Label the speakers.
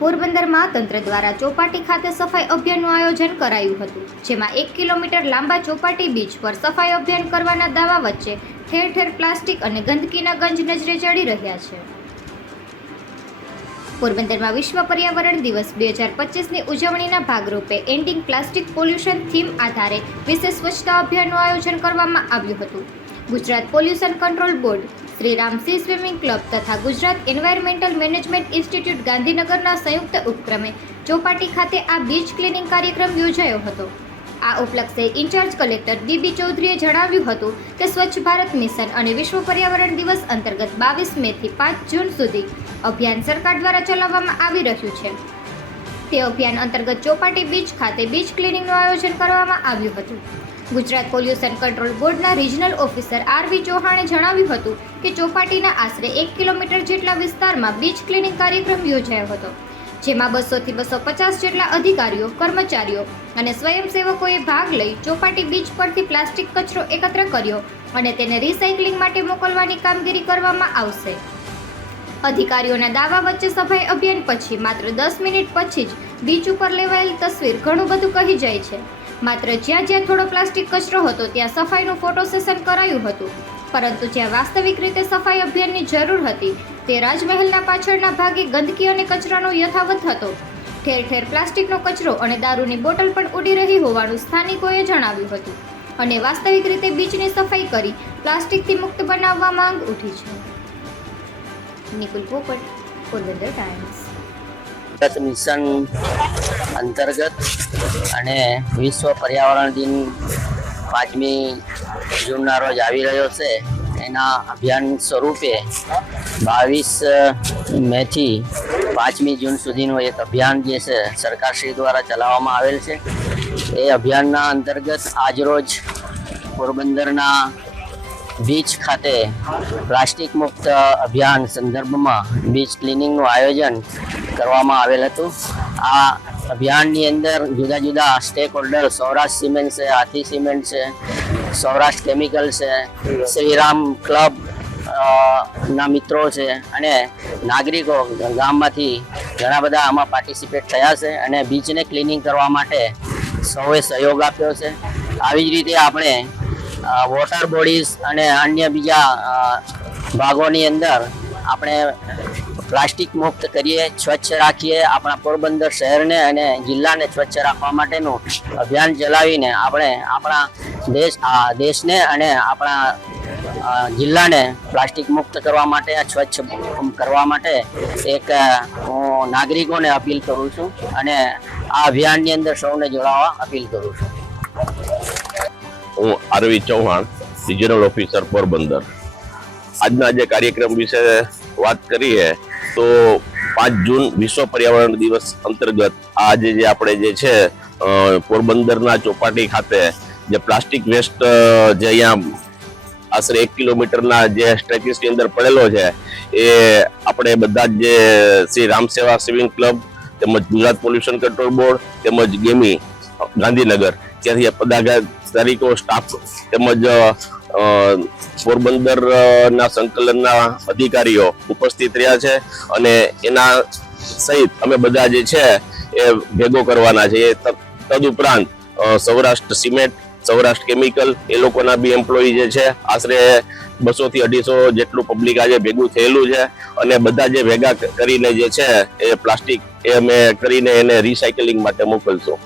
Speaker 1: પોરબંદરમાં તંત્ર દ્વારા ચોપાટી ખાતે સફાઈ અભિયાનનું આયોજન કરાયું હતું, જેમાં એક કિલોમીટર લાંબા ચોપાટી બીચ પર સફાઈ અભિયાન કરવાના દાવા વચ્ચે ઠેર ઠેર પ્લાસ્ટિક અને ગંદકીના ગંજ નજરે ચડી રહ્યા છે. પોરબંદરમાં વિશ્વ પર્યાવરણ દિવસ બે હજાર પચીસની ઉજવણીના ભાગરૂપે એન્ડિંગ પ્લાસ્ટિક પોલ્યુશન થીમ આધારે વિશેષ સ્વચ્છતા અભિયાનનું આયોજન કરવામાં આવ્યું હતું. Gujarat pollution control board Shri Ramsi swimming club તથા ગુજરાત એન્વાયરમેન્ટલ મેનેજમેન્ટ ઇન્સ્ટિટ્યૂટ ગાંધીનગરના સંયુક્ત ઉપક્રમે ચોપાટી ખાતે આ બીચ ક્લિનિંગ કાર્યક્રમ યોજાયો હતો. આ ઉપલક્ષે ઇન્ચાર્જ કલેક્ટર બીબી ચૌધરીએ જણાવ્યું હતું કે સ્વચ્છ ભારત મિશન અને વિશ્વ પર્યાવરણ દિવસ અંતર્ગત બાવીસ મેથી પાંચ જૂન સુધી અભિયાન સરકાર દ્વારા ચલાવવામાં આવી રહ્યું છે. તે અભિયાન અંતર્ગત ચોપાટી બીચ ખાતે બીચ ક્લિનિંગનું આયોજન કરવામાં આવ્યું હતું. ગુજરાત પોલ્યુશન કંટ્રોલ બોર્ડના રિજનલ ઓફિસર આર વી ચૌહાણે જણાવ્યું હતું કે ચોપાટીના આશરે એક કિલોમીટર જેટલા વિસ્તારમાં બીચ ક્લિનિંગ કાર્યક્રમ યોજાયો હતો, જેમાં બસોથી બસો પચાસ જેટલા અધિકારીઓ, કર્મચારીઓ અને સ્વયંસેવકોએ ભાગ લઈ ચોપાટી બીચ પરથી પ્લાસ્ટિક કચરો એકત્ર કર્યો અને તેને રિસાયકલિંગ માટે મોકલવાની કામગીરી કરવામાં આવશે. અધિકારીઓના દાવા વચ્ચે સફાઈ અભિયાન પછી માત્ર દસ મિનિટ પછી જ બીચ ઉપર લેવાયેલ તસવીર ઘણું બધું કહી જાય છે. માત્ર જ્યાં જ્યાં થોડો પ્લાસ્ટિક કચરો હતો, ત્યાં સફાઈનું ફોટો સેશન કરાયું હતું. પરંતુ જ્યાં વાસ્તવિક રીતે સફાઈ અભિયાનની જરૂર હતી, તે રાજમહેલના પાછળના ભાગે ગંદકી અને કચરાનો યથાવત હતો. ઠેર ઠેર પ્લાસ્ટિકનો કચરો અને દારૂની બોટલ પણ ઉડી રહી હોવાનું સ્થાનિકોએ જણાવ્યું હતું. અને વાસ્તવિક રીતે બીચની સફાઈ કરી પ્લાસ્ટિકથી મુક્ત બનાવવા માંગ ઉઠી છે. નિકુલ પોપટ, પોરબંદર ટાઈમ્સ.
Speaker 2: ભારત મિશન અંતર્ગત અને વિશ્વ પર્યાવરણ દિન પાંચમી જૂનના રોજ આવી રહ્યો છે. એના અભિયાન સ્વરૂપે બાવીસ મેથી પાંચમી જૂન સુધીનું એક અભિયાન જે છે સરકારશ્રી દ્વારા ચલાવવામાં આવેલ છે. એ અભિયાનના અંતર્ગત આજરોજ પોરબંદરના બીચ ખાતે પ્લાસ્ટિક મુક્ત અભિયાન સંદર્ભમાં બીચ ક્લિનિંગનું આયોજન કરવામાં આવેલ હતું. આ અભિયાનની અંદર જુદા જુદા સ્ટેક હોલ્ડર સૌરાષ્ટ્ર સિમેન્ટ છે, હાથી સિમેન્ટ છે, સૌરાષ્ટ્ર કેમિકલ છે, શ્રીરામ ક્લબ ના મિત્રો છે અને નાગરિકો ગામમાંથી ઘણા બધા આમાં પાર્ટિસિપેટ થયા છે અને બીચને ક્લિનિંગ કરવા માટે સૌએ સહયોગ આપ્યો છે. આવી જ રીતે આપણે વોટર બોડીઝ અને અન્ય બીજા ભાગોની અંદર આપણે પ્લાસ્ટિક મુક્ત કરીએ, સ્વચ્છ રાખીએ, આપણા પોરબંદર શહેરને અને જિલ્લાને સ્વચ્છ રાખવા માટેનું અભિયાન ચલાવીને આપણે આપણા દેશ આ દેશને અને આપણા જિલ્લાને પ્લાસ્ટિક મુક્ત કરવા માટે સ્વચ્છ કરવા માટે એક હું નાગરિકોને અપીલ કરું છું અને આ અભિયાનની અંદર સૌને જોડાવા અપીલ કરું છું.
Speaker 3: હું R V Chauhan regional officer Porbandar. આજના જે કાર્યક્રમ વિશે વાત કરીએ, તો પાંચ જૂન વિશ્વ પર્યાવરણ દિવસ અંતર્ગત આજે જે આપણે જે છે પોરબંદરના ચોપાટી ખાતે જે પ્લાસ્ટિક વેસ્ટ જે અહીંયા આશરે એક કિલોમીટરના જે સ્ટ્રેચીસની અંદર પડેલો છે, એ આપણે બધા જ જે શ્રી રામ સેવા સ્વિમિંગ ક્લબ તેમજ ગુજરાત પોલ્યુશન કંટ્રોલ બોર્ડ તેમજ ગેમી ગાંધીનગર, ત્યાંથી પદાધિકારીઓ સ્ટાફ તેમજ પોરબંદરના સંકલનના અધિકારીઓ ઉપસ્થિત રહ્યા છે અને એના સહિત અમે બધા જે છે એ ભેગો કરવાના છે. એ તદુપરાંત સૌરાષ્ટ્ર સિમેન્ટ, સૌરાષ્ટ્ર કેમિકલ, એ લોકોના બી એમ્પ્લોયી જે છે, આશરે બસો થી અઢીસો જેટલું પબ્લિક આજે ભેગું થયેલું છે અને બધા જે ભેગા કરીને જે છે એ પ્લાસ્ટિક એ અમે કરીને એને રિસાયકલિંગ માટે મોકલશું.